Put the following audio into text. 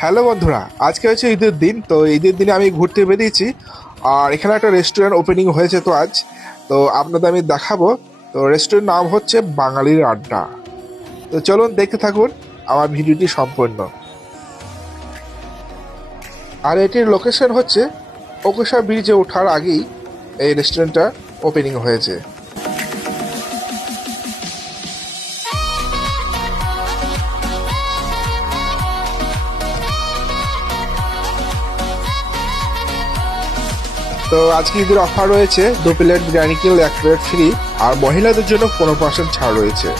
Hello বন্ধুরা, আজকে হচ্ছে ঈদের দিন। তো ঈদের দিনে আমি ঘুরতে বেরিয়েছি, আর এখানে একটা রেস্টুরেন্ট ওপেনিং হয়েছে। তো আজ তো আপনাদের আমি দেখাবো। তো রেস্টুরেন্ট নাম হচ্ছে বাঙালির আড্ডা। তো চলুন দেখতে থাকুন আমার ভিডিওটি সম্পূর্ণ। আর এটির লোকেশন হচ্ছে ওকোশা ব্রিজে ওঠার আগেই এই রেস্টুরেন্টটা ওপেনিং হয়েছে। তো আজকে ঈদের অফার রয়েছে, 2 প্লেট বিরিয়ানি কিনলে 1 প্লেট ফ্রি, আর মহিলাদের জন্য 15% ছাড় রয়েছে।